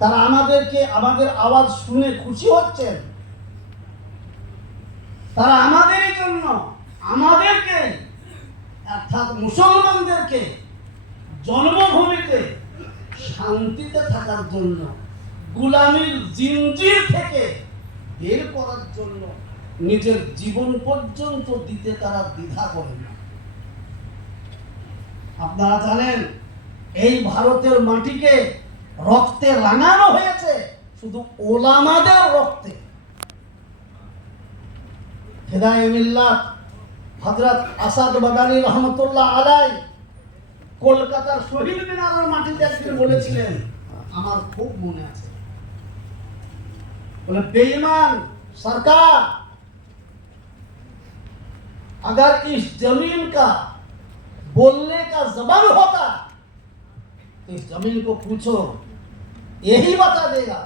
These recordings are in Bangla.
তারা আমাদেরকে আমাদের আওয়াজ শুনে খুশি হচ্ছেন। তারা আমাদেরই জন্য আমাদেরকে অর্থাৎ মুসলমানদেরকে জন্মভূমিতে শান্তিতে থাকার জন্য গোলামীর জিঞ্জির থেকে বের করার জন্য নিজের জীবন পর্যন্ত দিতে তারা দ্বিধা করেন না। আপনারা জানেন এই ভারতের মাটিকে রক্তে রাঙানো হয়েছে শুধু ওলামাদের রক্তে। হেদায়ে মিল্লাত হযরত আসাদ মাদানী রহমতুল্লাহ আলাই কলকাতার শহীদ মিনারের মাটিতে একদিন বলেছিলেন, আমার খুব মনে আছে, बोले बेईमान सरकार, अगर इस जमीन का बोलने का जबान होता तो इस जमीन को पूछो, यही बता देगा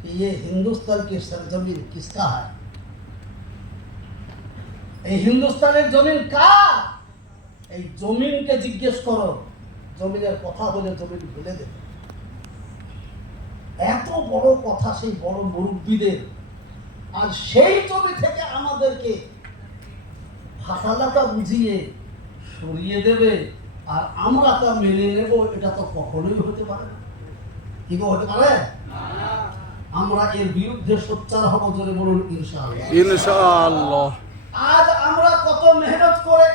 कि ये हिंदुस्तान की सरजमीन किसका है, ये हिंदुस्ताনের জমিন কার। এই জমিনকে জিজ্ঞেস করো, জমিনের কথা বলে জমিন বলে দেবে। এত বড় কথা সেই বড় মুরব্বীদের, আর সেই জমি থেকে আমাদেরকে ফাঁসালাটা বুঝিয়ে সরিয়ে দেবে আর আমরা তা মেনে নেব, এটা তো কখনোই হতে পারে না। কি হতে পারে? আমরা এর বিরুদ্ধে সোচ্চার হব, জোরে বলুন ইনশাআল্লাহ। ইনশাআল্লাহ। আজ আমরা কত মেহনত করে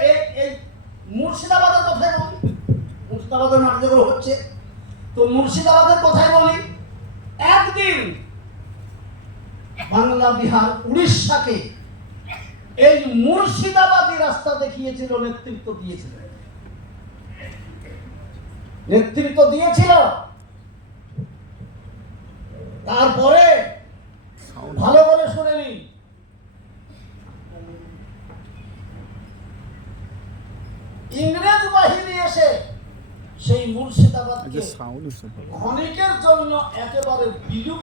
এই মুর্শিদাবাদের কথাই বলি, মুর্শিদাবাদের নাটকগুলো হচ্ছে, তো মুর্শিদাবাদের কথাই বলি। একদিন বাংলা, বিহার, উড়িষ্যাকে এই মুর্শিদাবাদী রাস্তা দেখিয়েছিল, নেতৃত্ব দিয়েছিল। তারপরে ভালো করে শুনে নিন, ইংরেজ বাহিনী এসে সেই মুর্শিদাবাদকে ক্ষণিকের জন্য একেবারে বিলুপ্ত